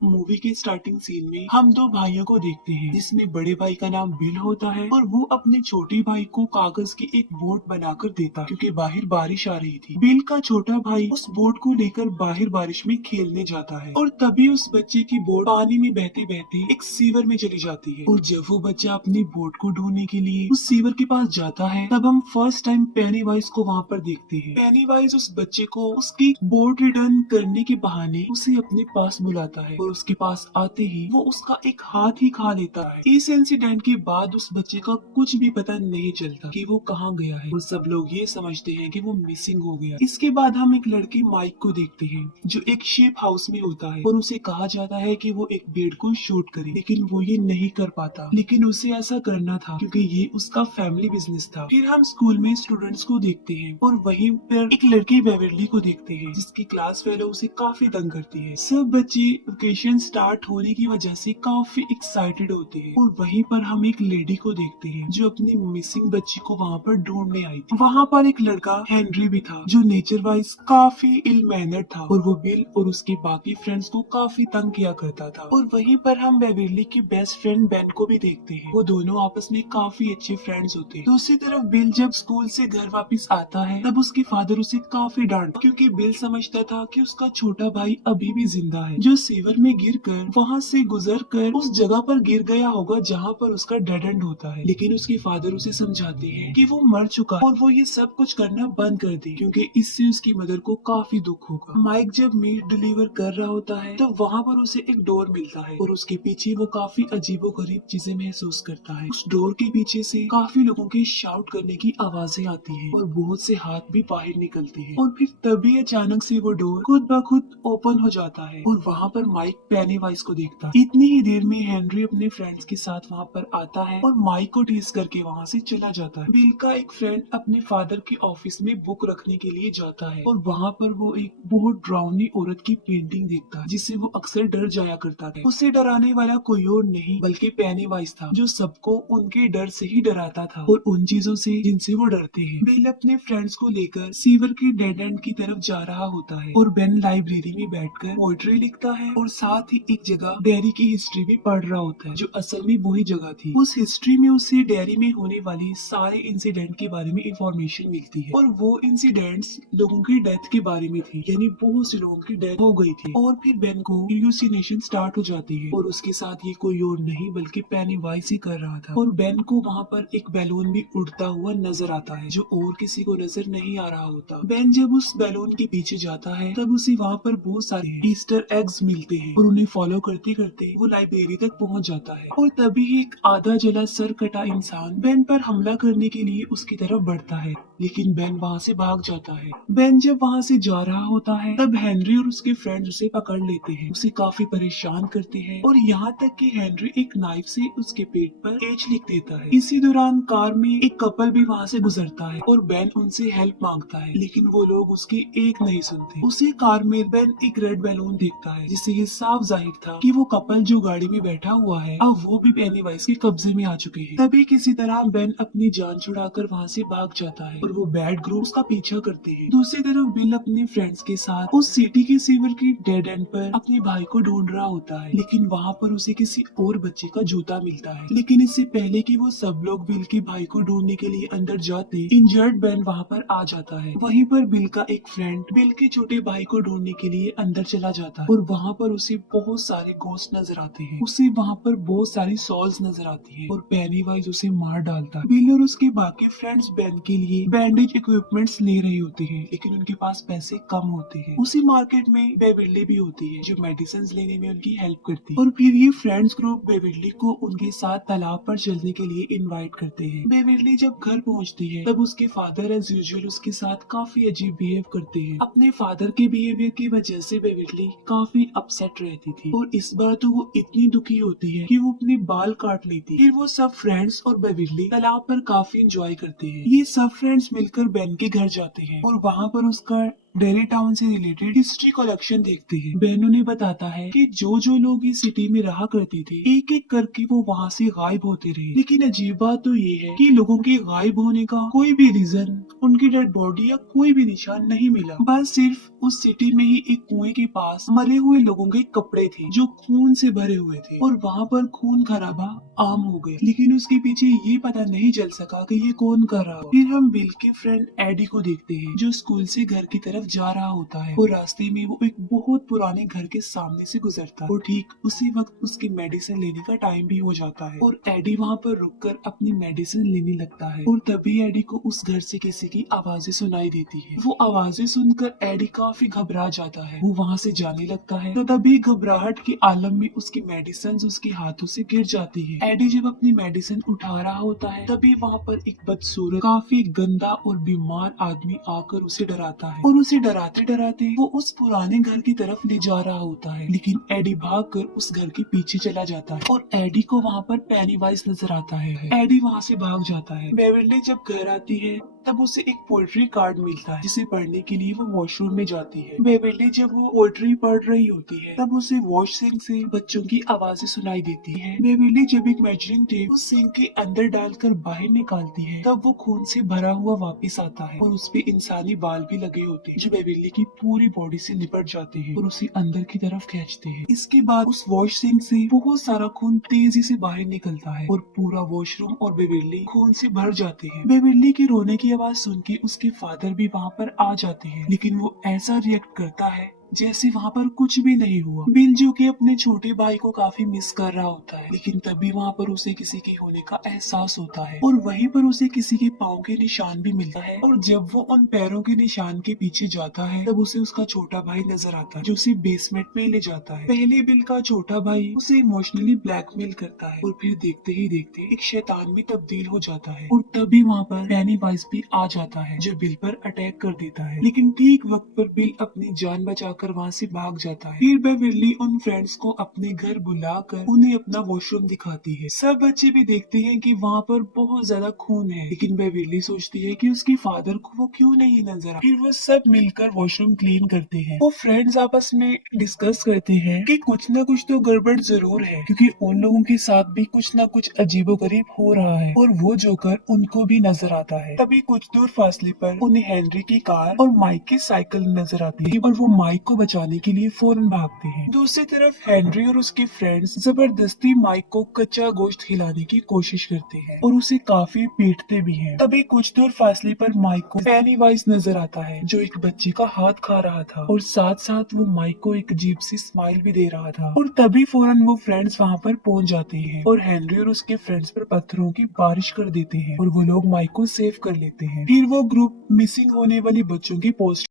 Movie के starting scene में हम दो भाइयों को देखते हैं, जिसमें बड़े भाई का नाम बिल होता है और वो अपने छोटे भाई को कागज की एक बोट बनाकर देता, क्योंकि बाहर बारिश आ रही थी। बिल का छोटा भाई उस बोट को लेकर बाहर बारिश में खेलने जाता है और तभी उस बच्चे की बोट पानी में बहते बहते एक सीवर में चली जाती है। और जब वो बच्चा अपनी बोट को ढूंढने के लिए उस सीवर के पास जाता है, तब हम फर्स्ट टाइम पेनीवाइज को वहाँ पर देखते हैं। पेनीवाइज उस बच्चे को उसकी बोट रिटर्न करने के बहाने उसे अपने पास बुलाता है और उसके पास आते ही वो उसका एक हाथ ही खा लेता है। इस इंसिडेंट के बाद उस बच्चे का कुछ भी पता नहीं चलता कि वो कहाँ गया है और सब लोग ये समझते हैं कि वो मिसिंग हो गया। इसके बाद हम एक लड़की माइक को देखते हैं, जो एक शेप हाउस में होता है और उसे कहा जाता है कि वो एक बेड को शूट करे, लेकिन वो ये नहीं कर पाता। लेकिन उसे ऐसा करना था क्योंकि ये उसका फैमिली बिजनेस था। फिर हम स्कूल में स्टूडेंट्स को देखते हैं और वहीं पर एक लड़की बेवरली को देखते हैं, जिसकी क्लास फेलो उसे काफी तंग करती है। सब बच्चे वेकेशन स्टार्ट होने की वजह से काफी एक्साइटेड होते हैं और वहीं पर हम एक लेडी को देखते हैं, जो अपनी मिसिंग बच्ची को वहाँ पर ढूंढने आई थी। वहाँ पर एक लड़का हेनरी भी था, जो नेचर वाइज काफी इल मैनर था और वो बिल और उसके बाकी फ्रेंड्स को काफी तंग किया करता था। और वहीं पर हम बेवरली की बेस्ट फ्रेंड बेन को भी देखते हैं। वो दोनों आपस में काफी अच्छे फ्रेंड्स होते हैं। दूसरी तरफ बिल जब स्कूल से घर वापस आता है, तब उसके फादर उसे काफी डांटता, क्योंकि बिल समझता था कि उसका छोटा भाई अभी भी जिंदा है, जो सीवर में गिरकर वहाँ से गुजरकर उस जगह पर गिर गया होगा जहाँ पर उसका डेड एंड होता है। लेकिन उसके फादर उसे समझाते हैं कि वो मर चुका है और वो ये सब कुछ करना बंद कर दे, क्योंकि इससे उसकी मदर को काफी दुख होगा। माइक जब मीट डिलीवर कर रहा होता है, तो वहाँ पर उसे एक डोर मिलता है और उसके पीछे वो काफी अजीबोगरीब चीजें महसूस करता है। उस डोर के पीछे से काफी लोगों के शाउट करने की आवाजें आती है और बहुत से हाथ भी बाहर निकलते हैं। और फिर तभी अचानक से वो डोर खुद ब खुद ओपन हो जाता है और वहाँ पर माइक पेनीवाइज को देखता है। इतनी ही देर में हेनरी अपने फ्रेंड्स के साथ वहाँ पर आता है और माइक को टीज करके वहाँ से चला जाता है। बिल का एक फ्रेंड अपने फादर के ऑफिस में बुक रखने के लिए जाता है और वहाँ पर वो एक बहुत डरावनी औरत की पेंटिंग देखता है, जिससे वो अक्सर डर जाया करता था। उसे डराने वाला कोई और नहीं बल्कि पेनीवाइज था, जो सबको उनके डर से ही डराता था और उन चीजों से जिनसे वो डरते हैं। बिल अपने फ्रेंड्स को लेकर सीवर के डेड एंड की तरफ जा रहा होता है और बेन लाइब्रेरी में बैठकर पोएट्री लिखता है और साथ ही एक जगह डेयरी की हिस्ट्री भी पढ़ रहा होता है, जो असल में वही जगह थी। उस हिस्ट्री में उसे डेयरी में होने वाली सारे इंसिडेंट के बारे में इंफॉर्मेशन मिलती है और वो इंसिडेंट्स लोगों की डेथ के बारे में थी, यानी बहुत से लोगों की डेथ हो गई थी। और फिर बेन को हेलुसिनेशन स्टार्ट हो जाती है और उसके साथ ये कोई और नहीं बल्कि पेनीवाइज ही कर रहा था। और बेन को वहाँ पर एक बैलून भी उड़ता हुआ नजर आता है, जो और किसी को नजर नहीं आ रहा होता। बेन जब उस बैलून के पीछे जाता है, तब उसे वहाँ पर बहुत सारे ईस्टर एग्स मिलते हैं और उन्हें फॉलो करते करते वो लाइब्रेरी तक पहुँच जाता है। और तभी एक आधा जला सर कटा इंसान बेन पर हमला करने के लिए उसकी तरफ बढ़ता है, लेकिन बेन वहाँ से भाग जाता है। बेन जब वहाँ से जा रहा होता है, तब हेनरी और उसके फ्रेंड्स उसे पकड़ लेते हैं, उसे काफी परेशान करते हैं और यहाँ तक कि हेनरी एक नाइफ से उसके पेट पर एच लिख देता है। इसी दौरान कार में एक कपल भी वहाँ से गुजरता है और बेन उनसे हेल्प मांगता है, लेकिन वो लोग उसकी एक नहीं सुनते। उसी कार में बेन एक रेड बैलून देखता है, जिससे ये साफ जाहिर था कि वो कपल जो गाड़ी में बैठा हुआ है, अब वो भी पेनीवाइज के कब्जे में आ चुके हैं। तभी किसी तरह बेन अपनी जान छुड़ाकर वहाँ से भाग जाता है और वो बैड ग्रुप उसका पीछा करते हैं। दूसरी तरफ बिल अपने फ्रेंड्स के साथ उस सिटी के सीवर के डेड एंड पर अपने भाई को ढूंढ रहा होता है, लेकिन वहाँ पर उसे किसी और बच्चे का जूता मिलता है। लेकिन इससे पहले कि वो सब लोग बिल के भाई को ढूंढने के लिए अंदर जाते, इंजर्ड बेन वहाँ पर आ जाता है। वहीं पर बिल का एक फ्रेंड बिल के छोटे भाई को ढूंढने के लिए अंदर चला जाता है और वहाँ पर उसे बहुत सारे घोस्ट नजर आते हैं। उसे वहाँ पर बहुत सारी सॉल्स नजर आती है और पेनीवाइज उसे मार डालता है। बिल और उसके बाकी फ्रेंड्स बेन के लिए बैंडेज इक्विपमेंट्स ले रहे होते हैं, लेकिन उनके पास पैसे कम होते हैं। उसी मार्केट में बेविरली भी होती है, जो मेडिसिन लेने में उनकी हेल्प करती है। और फिर ये फ्रेंड्स ग्रुप बेविरली को उनके साथ तालाब पर चलने के लिए इनवाइट करते हैं। बेविरली जब घर पहुंचती है, तब उसके फादर एज यूजुअल उसके साथ काफी अजीब बिहेव करते हैं। अपने फादर के बिहेवियर की वजह से बेविरली काफी अपसेट रहती थी और इस बार तो वो इतनी दुखी होती है कि वो अपने बाल काट लेती है। फिर वो सब फ्रेंड्स और बेविरली तालाब पर काफी एंजॉय करते हैं। ये सब फ्रेंड्स मिलकर बेन के घर जाते हैं और वहाँ पर उसका डेरी टाउन से रिलेटेड हिस्ट्री कलेक्शन देखते हैं। बेनो ने बताता है कि जो जो लोग इस सिटी में रहा करते थे एक एक करके वो वहाँ से गायब होते रहे। लेकिन अजीब बात तो ये है कि लोगों के गायब होने का कोई भी रीजन, उनकी डेड बॉडी या कोई भी निशान नहीं मिला। बस सिर्फ उस सिटी में ही एक कुएं के पास मरे हुए लोगों के कपड़े थे जो खून से भरे हुए थे और वहाँ पर खून खराबा आम हो गए। लेकिन उसके पीछे ये पता नहीं चल सका कि ये कौन कर रहा हो। फिर हम बिल के फ्रेंड एडी को देखते हैं जो स्कूल से घर की तरफ जा रहा होता है और रास्ते में वो एक बहुत पुराने घर के सामने से गुजरता है और ठीक उसी वक्त उसकी मेडिसिन लेने का टाइम भी हो जाता है और एडी वहाँ पर रुककर अपनी मेडिसिन लेने लगता है। और तभी एडी को उस घर से किसी की आवाजें सुनाई देती है। वो आवाजें सुनकर एडी काफी घबरा जाता है। वो वहाँ से जाने लगता है तो तभी घबराहट के आलम में उसकी मेडिसिन उसके हाथों से गिर जाती है। एडी जब अपनी मेडिसिन उठा रहा होता है तभी वहाँ पर एक बदसूरत काफी गंदा और बीमार आदमी आकर उसे डराता है और उसे डराते डराते वो उस पुराने घर की तरफ ले जा रहा होता है। लेकिन एडी भागकर उस घर के पीछे चला जाता है और एडी को वहाँ पर पेनीवाइज नजर आता है। एडी वहाँ से भाग जाता है। बेवर्ली जब घर आती है तब उसे एक पोएट्री कार्ड मिलता है जिसे पढ़ने के लिए वो वॉशरूम में जाती है। बेवर्ली जब वो पोएट्री पढ़ रही होती है तब उसे वॉश सिंक से बच्चों की आवाजें सुनाई देती है। बेवर्ली जब एक मेजरिंग टेप उस सिंक के अंदर डालकर बाहर निकालती है तब वो खून से भरा हुआ वापस आता है और उस पे इंसानी बाल भी लगे होते हैं जो बेवर्ली की पूरी बॉडी से लिपट जाते हैं और उसे अंदर की तरफ खींचते हैं। इसके बाद उस वॉश सिंक से बहुत सारा खून तेजी से बाहर निकलता है और पूरा वॉशरूम और बेवर्ली खून से भर जाते हैं। बेवर्ली के रोने की आवाज सुन के उसके फादर भी वहाँ पर आ जाते हैं लेकिन वो ऐसा रिएक्ट करता है जैसे वहाँ पर कुछ भी नहीं हुआ। बिल जो कि अपने छोटे भाई को काफी मिस कर रहा होता है लेकिन तभी वहाँ पर उसे किसी के होने का एहसास होता है और वहीं पर उसे किसी के पाँव के निशान भी मिलता है और जब वो उन पैरों के निशान के पीछे जाता है तब उसे उसका छोटा भाई नजर आता है जो उसे बेसमेंट में ले जाता है। पहले बिल का छोटा भाई उसे इमोशनली ब्लैकमेल करता है और फिर देखते ही देखते एक शैतान में तब्दील हो जाता है और तभी वहाँ पर पेनीवाइज भी आ जाता है जो बिल पर अटैक कर देता है। लेकिन ठीक वक्त पर बिल अपनी जान बचा कर वहाँ से भाग जाता है। फिर बेवर्ली उन फ्रेंड्स को अपने घर बुलाकर उन्हें अपना वॉशरूम दिखाती है। सब बच्चे भी देखते हैं कि वहाँ पर बहुत ज्यादा खून है लेकिन बेवर्ली सोचती है कि उसके फादर को वो क्यों नहीं नजर आ। फिर वो सब मिलकर वॉशरूम क्लीन करते हैं। वो फ्रेंड्स आपस में डिस्कस करते हैं कि कुछ न कुछ तो गड़बड़ जरूर है क्योंकि उन लोगों के साथ भी कुछ न कुछ अजीबोगरीब हो रहा है और वो जोकर उनको भी नजर आता है। तभी कुछ दूर फासले पर उन्हें हेनरी की कार और माइक की साइकिल नजर आती है और वो माइक को बचाने के लिए फौरन भागते हैं। दूसरी तरफ हेनरी और उसके फ्रेंड्स जबरदस्ती माइक को कच्चा गोश्त खिलाने की कोशिश करते हैं और उसे काफी पीटते भी हैं। तभी कुछ दूर फासले पर माइक को पेनीवाइज नजर आता है जो एक बच्चे का हाथ खा रहा था और साथ साथ वो माइक को एक अजीब सी स्माइल भी दे रहा था और तभी फौरन वो फ्रेंड्स वहाँ पर पहुँच जाते हैं और हेनरी और उसके फ्रेंड्स पर पत्थरों की बारिश कर देते हैं और वो लोग माइक को सेव कर लेते हैं। फिर वो ग्रुप मिसिंग होने वाली बच्चों की पोस्ट